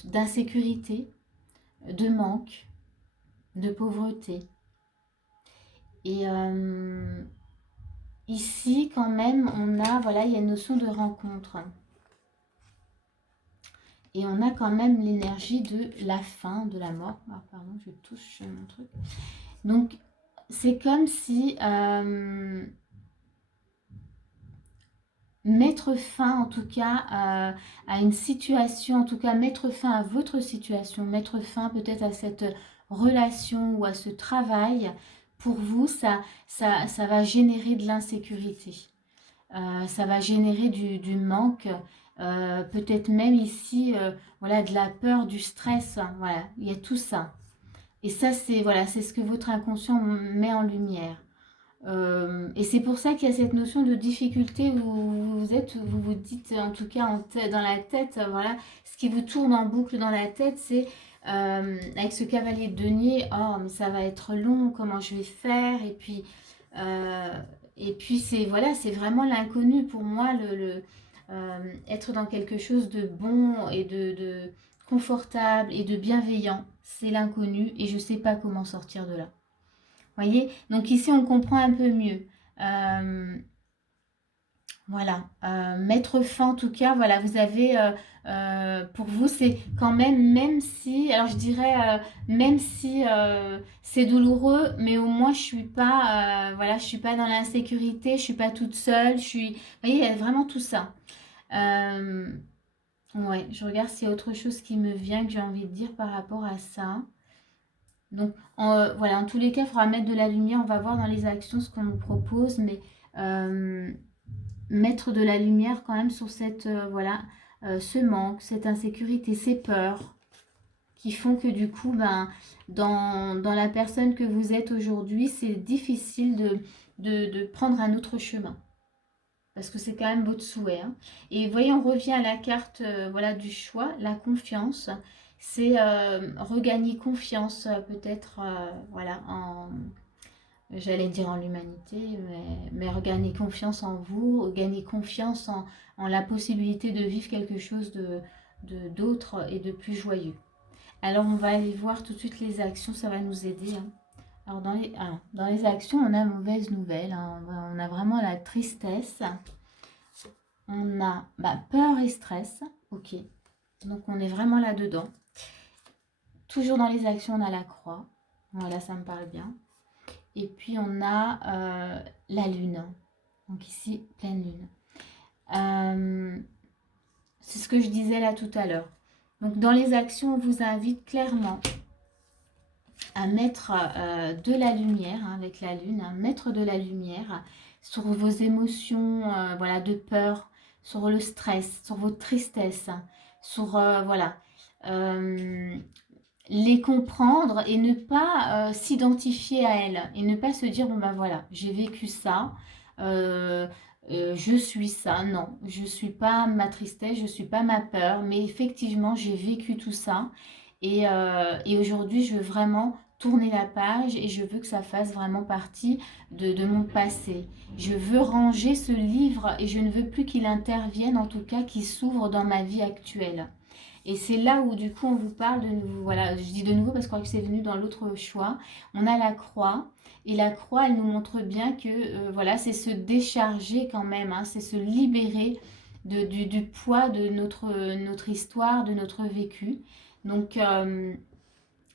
d'insécurité, de manque, de pauvreté. Et ici, quand même, on a, voilà, il y a une notion de rencontre. Et on a quand même l'énergie de la fin, de la mort. Ah, pardon, je touche mon truc. Donc, c'est comme si mettre fin, en tout cas, à une situation, en tout cas, mettre fin à votre situation, mettre fin peut-être à cette relation ou à ce travail, pour vous, ça va générer de l'insécurité. Ça va générer du manque, peut-être même ici, voilà, de la peur, du stress, hein, voilà, il y a tout ça. Et ça, c'est voilà, c'est ce que votre inconscient met en lumière. Et c'est pour ça qu'il y a cette notion de difficulté où vous vous dites, en tout cas dans la tête, voilà, ce qui vous tourne en boucle dans la tête, c'est avec ce cavalier de denier, oh, mais ça va être long, comment je vais faire, euh, et puis c'est voilà, c'est vraiment l'inconnu pour moi, être dans quelque chose de bon et de confortable et de bienveillant, c'est l'inconnu et je ne sais pas comment sortir de là. Voyez, donc ici on comprend un peu mieux. Voilà, mettre fin en tout cas, voilà, vous avez, pour vous, c'est quand même si, alors je dirais, même si c'est douloureux, mais au moins je suis pas, voilà, je suis pas dans l'insécurité, je suis pas toute seule, vous voyez, il y a vraiment tout ça. Ouais, je regarde s'il y a autre chose qui me vient que j'ai envie de dire par rapport à ça. Donc voilà, en tous les cas, il faudra mettre de la lumière, on va voir dans les actions ce qu'on nous propose, mais mettre de la lumière quand même sur cette, voilà, ce manque, cette insécurité, ces peurs qui font que du coup, ben, dans la personne que vous êtes aujourd'hui, c'est difficile de prendre un autre chemin. Parce que c'est quand même votre souhait. Hein. Et vous voyez, on revient à la carte voilà, du choix, la confiance. C'est regagner confiance peut-être voilà, j'allais dire en l'humanité, mais regagner confiance en vous, gagner confiance en la possibilité de vivre quelque chose d'autre et de plus joyeux. Alors on va aller voir tout de suite les actions, ça va nous aider. Hein. Alors, dans les actions, on a mauvaise nouvelle, hein. On a vraiment la tristesse. On a peur et stress. Ok. Donc, on est vraiment là-dedans. Toujours dans les actions, on a la croix. Voilà, ça me parle bien. Et puis, on a la lune. Donc, ici, pleine lune. C'est ce que je disais là tout à l'heure. Donc, dans les actions, on vous invite clairement à mettre de la lumière, hein, avec la lune, hein, mettre de la lumière sur vos émotions, voilà, de peur, sur le stress, sur votre tristesse, sur, voilà, les comprendre et ne pas s'identifier à elles et ne pas se dire, bon ben voilà, j'ai vécu ça, je suis ça. Non, je ne suis pas ma tristesse, je ne suis pas ma peur, mais effectivement, j'ai vécu tout ça. Et aujourd'hui, je veux vraiment tourner la page et je veux que ça fasse vraiment partie de mon passé. Je veux ranger ce livre et je ne veux plus qu'il intervienne, en tout cas qu'il s'ouvre dans ma vie actuelle. Et c'est là où du coup on vous parle de nouveau. Voilà, je dis de nouveau parce que c'est venu dans l'autre choix. On a la croix. Et la croix, elle nous montre bien que voilà, c'est se décharger quand même, hein, c'est se libérer du poids de notre histoire, de notre vécu. Donc,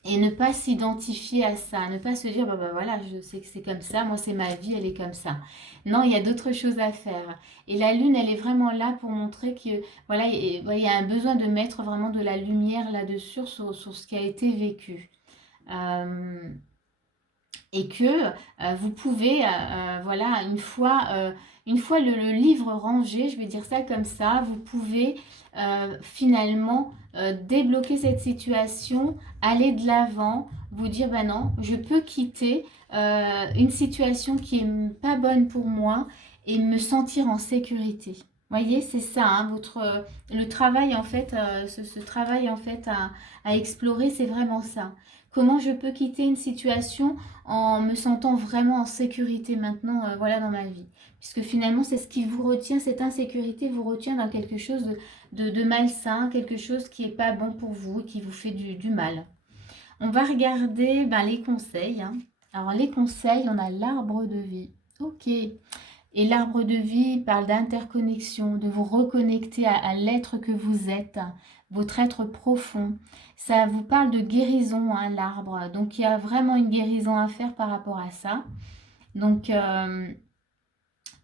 et ne pas s'identifier à ça, ne pas se dire, bah voilà, je sais que c'est comme ça, moi c'est ma vie, elle est comme ça. Non, il y a d'autres choses à faire. Et la lune, elle est vraiment là pour montrer que, voilà, il y a un besoin de mettre vraiment de la lumière là-dessus, sur ce qui a été vécu. Euh, et que vous pouvez, voilà, une fois le livre rangé, je vais dire ça comme ça, vous pouvez finalement débloquer cette situation, aller de l'avant, vous dire, ben non, je peux quitter une situation qui est pas bonne pour moi et me sentir en sécurité. Voyez, c'est ça, hein, le travail en fait, ce travail en fait à explorer, c'est vraiment ça. Comment je peux quitter une situation en me sentant vraiment en sécurité maintenant, voilà, dans ma vie. Puisque finalement, c'est ce qui vous retient, cette insécurité vous retient dans quelque chose de malsain, quelque chose qui n'est pas bon pour vous, qui vous fait du mal. On va regarder les conseils, hein. Alors, les conseils, on a l'arbre de vie. Ok. Et l'arbre de vie parle d'interconnexion, de vous reconnecter à l'être que vous êtes, votre être profond. Ça vous parle de guérison, hein, l'arbre. Donc, il y a vraiment une guérison à faire par rapport à ça. Donc,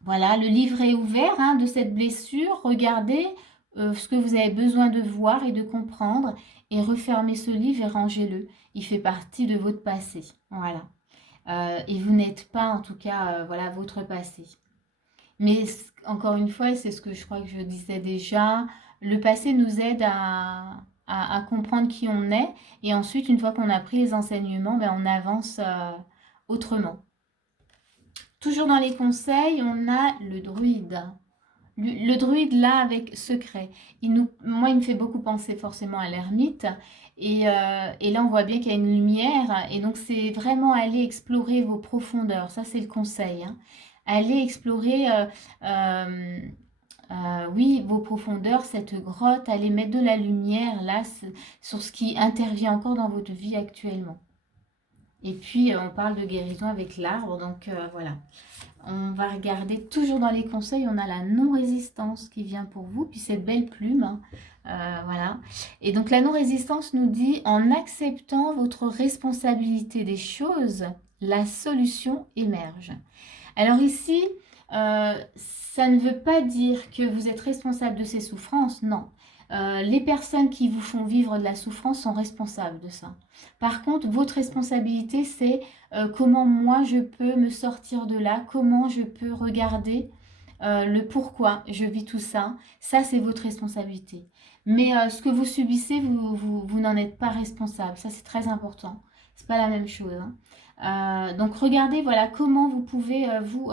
voilà, le livre est ouvert, hein, de cette blessure. Regardez ce que vous avez besoin de voir et de comprendre. Et refermez ce livre et rangez-le. Il fait partie de votre passé. Voilà. Et vous n'êtes pas, en tout cas, voilà, votre passé. Mais encore une fois, c'est ce que je crois que je disais déjà, le passé nous aide à comprendre qui on est. Et ensuite, une fois qu'on a pris les enseignements, on avance autrement. Toujours dans les conseils, on a le druide. Le druide là avec secret. Moi, il me fait beaucoup penser forcément à l'ermite. Et là, on voit bien qu'il y a une lumière. Et donc, c'est vraiment aller explorer vos profondeurs. Ça, c'est le conseil, hein. Aller explorer, oui, vos profondeurs, cette grotte. Aller mettre de la lumière là sur ce qui intervient encore dans votre vie actuellement. Et puis, on parle de guérison avec l'arbre. Donc, voilà. On va regarder toujours dans les conseils, on a la non-résistance qui vient pour vous, puis cette belle plume, hein, voilà. Et donc la non-résistance nous dit, en acceptant votre responsabilité des choses, la solution émerge. Alors ici, ça ne veut pas dire que vous êtes responsable de ces souffrances, non. Les personnes qui vous font vivre de la souffrance sont responsables de ça. Par contre, votre responsabilité, c'est comment moi je peux me sortir de là, comment je peux regarder le pourquoi je vis tout ça. Ça, c'est votre responsabilité. Mais ce que vous subissez, vous n'en êtes pas responsable. Ça, c'est très important. C'est pas la même chose, hein. Donc, regardez, voilà, comment vous pouvez, vous,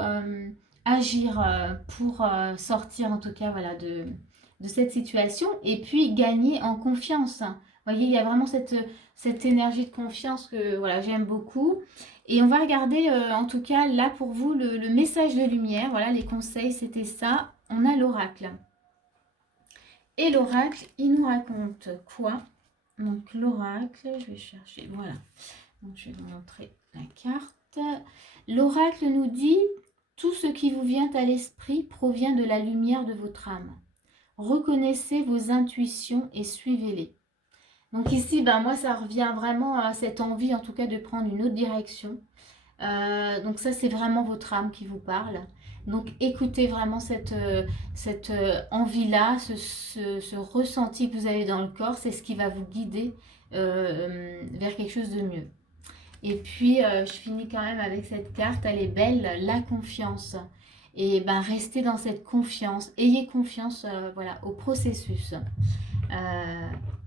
agir pour sortir, en tout cas, voilà, de cette situation et puis gagner en confiance. Vous voyez, il y a vraiment cette énergie de confiance que voilà, j'aime beaucoup. Et on va regarder, en tout cas, là pour vous, le message de lumière. Voilà, les conseils, c'était ça. On a l'oracle. Et l'oracle, il nous raconte quoi? Donc, l'oracle, je vais chercher, voilà. Donc, je vais vous montrer la carte. L'oracle nous dit, tout ce qui vous vient à l'esprit provient de la lumière de votre âme. Reconnaissez vos intuitions et suivez-les. Donc ici, ben moi, ça revient vraiment à cette envie, en tout cas, de prendre une autre direction. Donc ça, c'est vraiment votre âme qui vous parle. Donc écoutez vraiment cette envie-là, ce ressenti que vous avez dans le corps, c'est ce qui va vous guider vers quelque chose de mieux. Et puis, je finis quand même avec cette carte, elle est belle, la confiance. Et ben, restez dans cette confiance, ayez confiance voilà, au processus.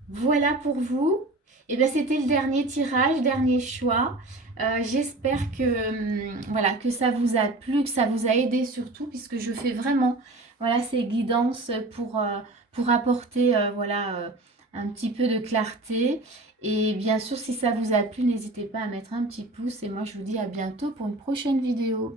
Voilà pour vous. Et ben, c'était le dernier tirage, dernier choix. J'espère que, voilà, que ça vous a plu, que ça vous a aidé surtout, puisque je fais vraiment voilà, ces guidances pour apporter voilà, un petit peu de clarté. Et bien sûr, si ça vous a plu, n'hésitez pas à mettre un petit pouce. Et moi, je vous dis à bientôt pour une prochaine vidéo.